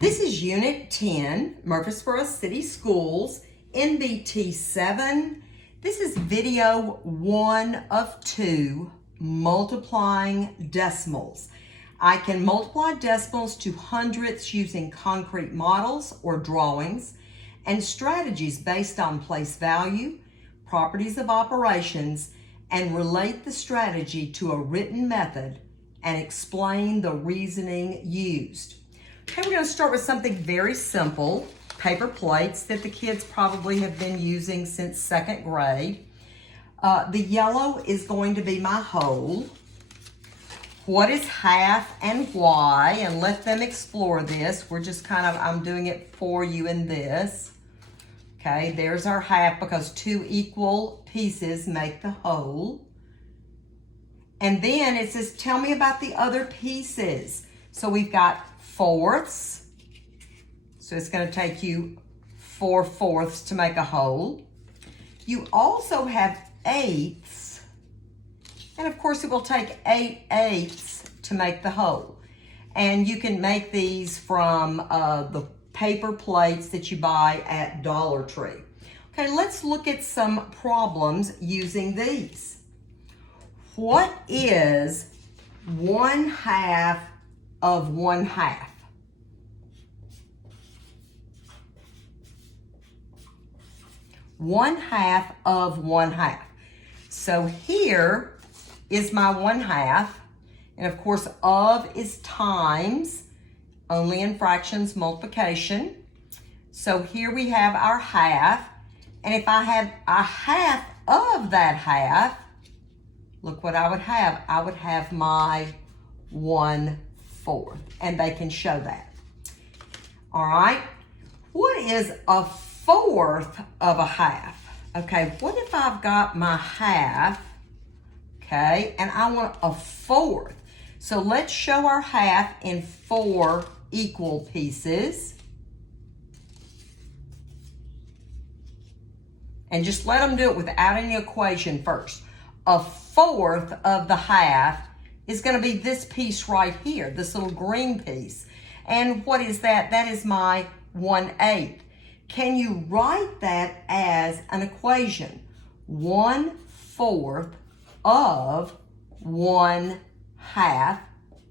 This is Unit 10, Murfreesboro City Schools, NBT 7. This is video 1 of 2, multiplying decimals. I can multiply decimals to hundredths using concrete models or drawings and strategies based on place value, properties of operations, and relate the strategy to a written method and explain the reasoning used. Okay, we're going to start with something very simple, paper plates that the kids probably have been using since 2nd grade. The yellow is going to be my whole. What is half and why? And let them explore this. We're just I'm doing it for you in this. Okay, there's our half because 2 equal pieces make the whole. And then it says, tell me about the other pieces. So we've got fourths. So it's going to take you 4 fourths to make a whole. You also have eighths. And of course it will take 8 eighths to make the whole. And you can make these from the paper plates that you buy at Dollar Tree. Okay, let's look at some problems using these. What is 1/2 of 1/2? One half of 1/2. So here is my 1/2. And of course, of is times, only in fractions multiplication. So here we have our half. And if I had a half of that half, look what I would have. I would have my 1/4. And they can show that. All right. What is a fourth of a half? Okay, what if I've got my half, okay, and I want a fourth? So let's show our half in 4 equal pieces. And just let them do it without any equation first. A fourth of the half is going to be this piece right here, this little green piece. And what is that? That is my 1/8. Can you write that as an equation? 1/4 of 1/2.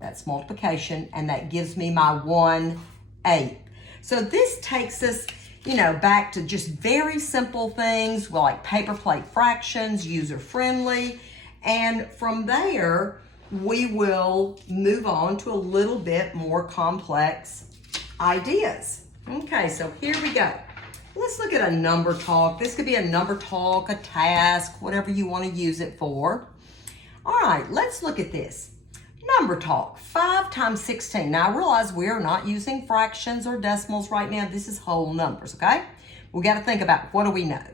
That's multiplication, and that gives me my 1/8. So this takes us, back to just very simple things like paper plate fractions, user-friendly. And from there, we will move on to a little bit more complex ideas. Okay, so here we go. Let's look at a number talk. This could be a number talk, a task, whatever you want to use it for. All right, let's look at this. Number talk, 5 times 16. Now, I realize we are not using fractions or decimals right now. This is whole numbers, okay? We got to think about what do we know.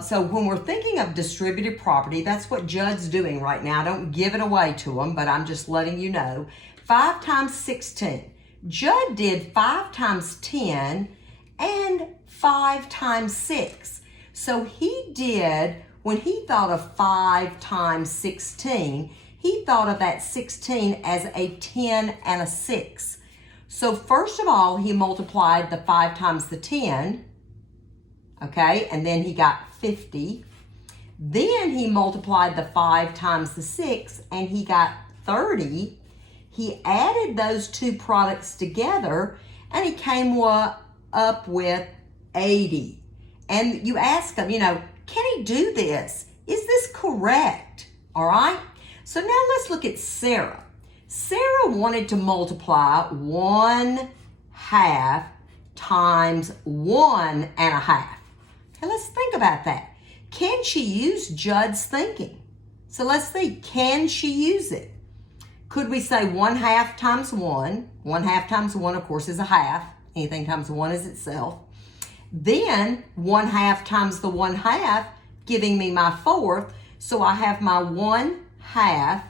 So when we're thinking of distributed property, that's what Judd's doing right now. Don't give it away to him, but I'm just letting you know. 5 times 16. Judd did 5 times 10 and 5 times 6. So he did, when he thought of 5 times 16, he thought of that 16 as a 10 and a 6. So first of all, he multiplied the 5 times the 10, okay, and then he got 50. Then he multiplied the 5 times the 6, and he got 30. He added those two products together, and he came up with 80. And you ask him, can he do this? Is this correct? All right? So now let's look at Sarah. Sarah wanted to multiply 1/2 times 1/2. Okay, let's think about that. Can she use Judd's thinking? So let's think, can she use it? Could we say 1/2 times 1? 1/2 times 1, of course, is a half. Anything times 1 is itself. Then 1/2 times the 1/2, giving me my fourth. So I have my 1/2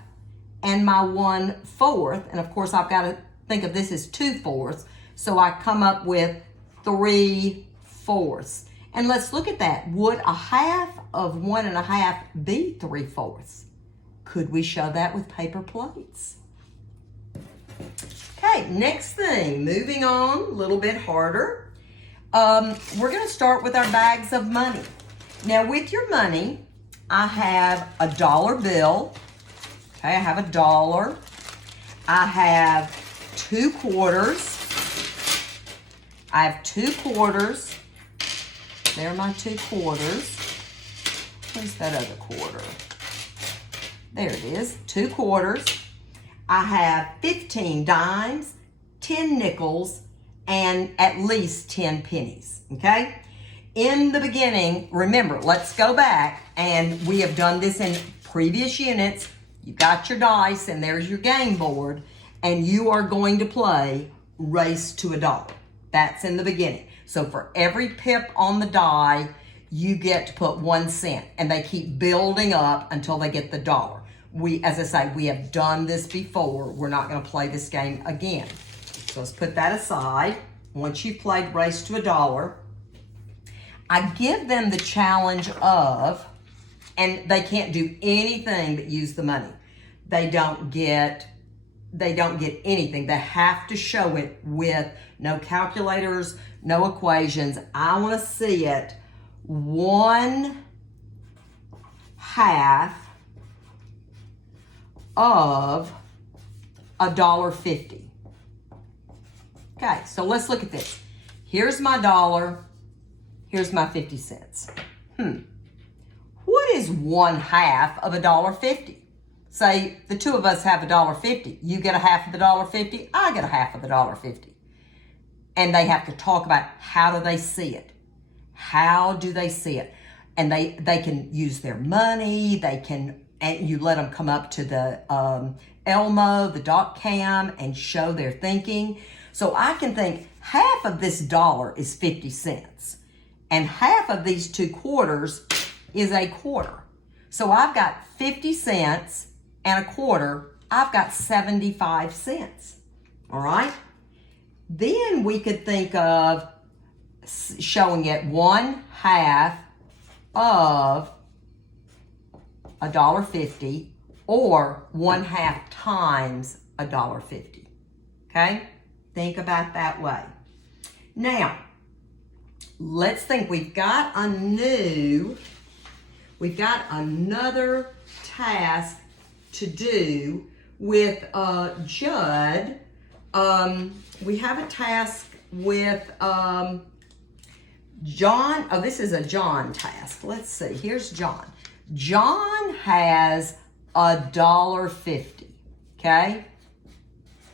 and my 1/4. And of course, I've got to think of this as 2 fourths. So I come up with 3 fourths. And let's look at that. Would a half of 1/2 be 3 fourths? Could we show that with paper plates? Okay, right, next thing, moving on, a little bit harder. We're gonna start with our bags of money. Now with your money, I have a dollar bill. Okay, I have a dollar. I have 2 quarters. I have 2 quarters. There are my 2 quarters. Where's that other quarter? There it is, 2 quarters. I have 15 dimes, 10 nickels, and at least 10 pennies, okay? In the beginning, remember, let's go back, and we have done this in previous units. You got your dice, and there's your game board, and you are going to play Race to $1. That's in the beginning. So for every pip on the die, you get to put 1 cent, and they keep building up until they get the dollar. As I say, we have done this before. We're not going to play this game again. So let's put that aside. Once you've played Race to $1, I give them the challenge of, and they can't do anything but use the money. They don't get anything. They have to show it with no calculators, no equations. I want to see it 1/2 of $1.50. Okay, so let's look at this. Here's my dollar. Here's my 50 cents. What is 1/2 of $1.50? Say the two of us have $1.50. You get a half of the $1.50. I get a half of the $1.50. And they have to talk about how do they see it. How do they see it? And they can use their money. They can, and you let them come up to the Elmo, the dot cam, and show their thinking. So I can think half of this dollar is 50 cents. And half of these 2 quarters is a quarter. So I've got 50 cents and a quarter. I've got 75 cents. All right? Then we could think of showing it 1/2 of $1.50 or 1/2 times $1.50. Okay? Think about that way. Now, let's think. We've got another task to do with Judd. We have a task with John. Oh, this is a John task. Let's see. Here's John. John has $1.50. Okay?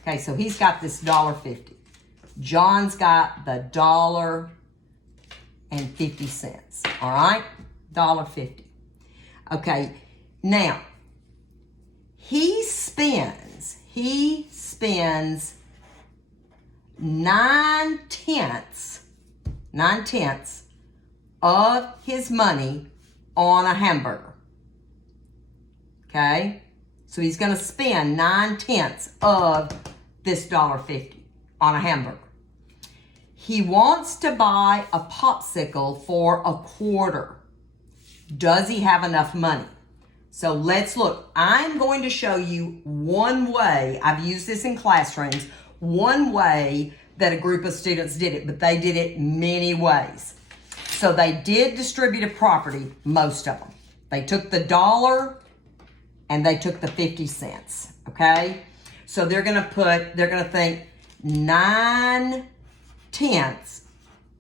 Okay, so he's got this $1.50. John's got the $1.50. All right? $1.50. Okay, now he spends 9/10 of his money on a hamburger. Okay? So he's going to spend 9/10 of this $1.50 on a hamburger. He wants to buy a popsicle for a quarter. Does he have enough money? So let's look. I'm going to show you one way. I've used this in classrooms. One way that a group of students did it, but they did it many ways. So they did distributive property, most of them. They took the $1 and they took the 50 cents, okay? So they're gonna think 9/10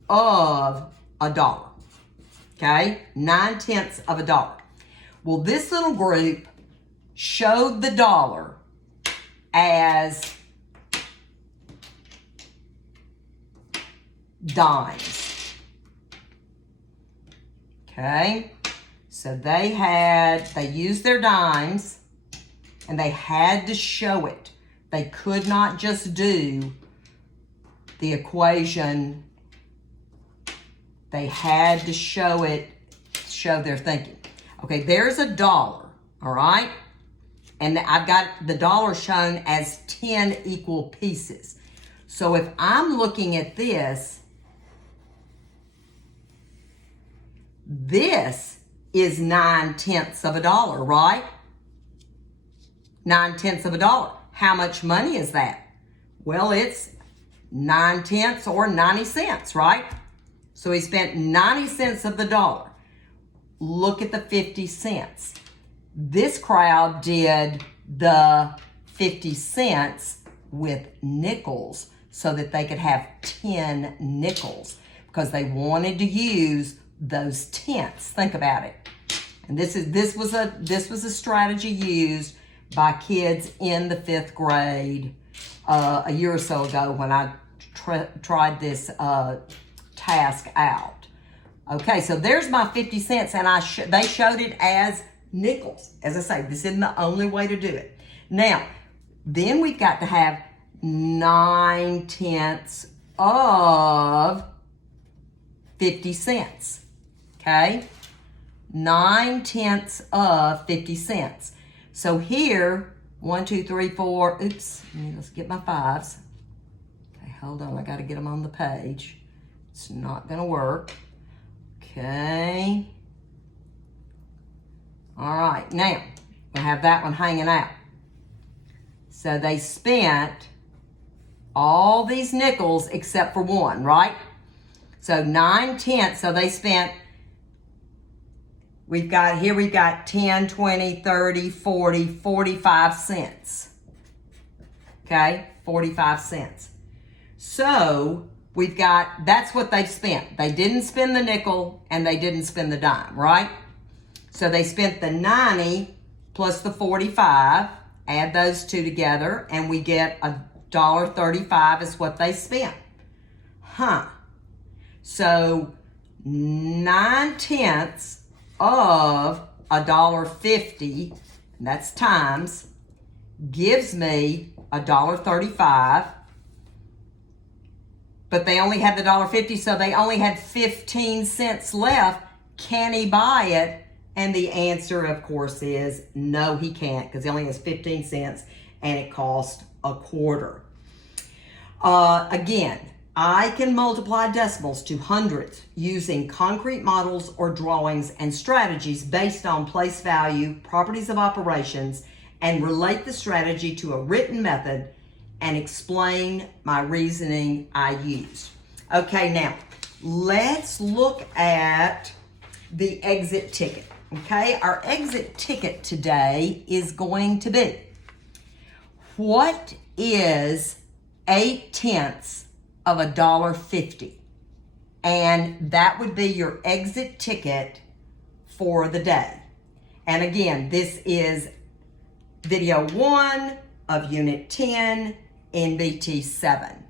of $1, okay? 9/10 of $1. Well, this little group showed the $1 as dimes. Okay, so they used their dimes and they had to show it. They could not just do the equation. They had to show it, show their thinking. Okay, there's $1, all right? And I've got the $1 shown as 10 equal pieces. So if I'm looking at this, this is 9/10 of $1, right? 9/10 of $1. How much money is that? Well, it's 9/10 or 90 cents, right? So he spent 90 cents of the dollar. Look at the 50 cents. This crowd did the 50 cents with nickels so that they could have 10 nickels because they wanted to use those tenths. Think about it. And this was a strategy used by kids in the 5th grade a year or so ago when I tried this task out. Okay, so there's my 50 cents, and they showed it as nickels. As I say, this isn't the only way to do it. Now, then we've got to have 9/10 of 50 cents. Okay? 9/10 of 50 cents. So here, 1, 2, 3, 4, oops, let's get my 5s. Okay, hold on, I gotta get them on the page. It's not gonna work. Okay. All right, now, we'll have that one hanging out. So they spent all these nickels except for one, right? So 9/10, so they spent, we've got 10, 20, 30, 40, 45 cents. Okay, 45 cents. So we've got, that's what they've spent. They didn't spend the nickel and they didn't spend the dime, right? So they spent the 90 plus the 45, add those two together, and we get $1.35 is what they spent. So 9/10 of $1.50, and that's times, gives me $1.35. But they only had the $1.50, so they only had 15 cents left. Can he buy it? And the answer, of course, is no, he can't, because he only has 15 cents and it cost a quarter. Again, I can multiply decimals to hundredths using concrete models or drawings and strategies based on place value, properties of operations, and relate the strategy to a written method and explain my reasoning I used. Okay, now let's look at the exit ticket. Okay, our exit ticket today is going to be, what is 8/10 of $1.50? And that would be your exit ticket for the day. And again, this is video 1 of Unit 10, NBT 7.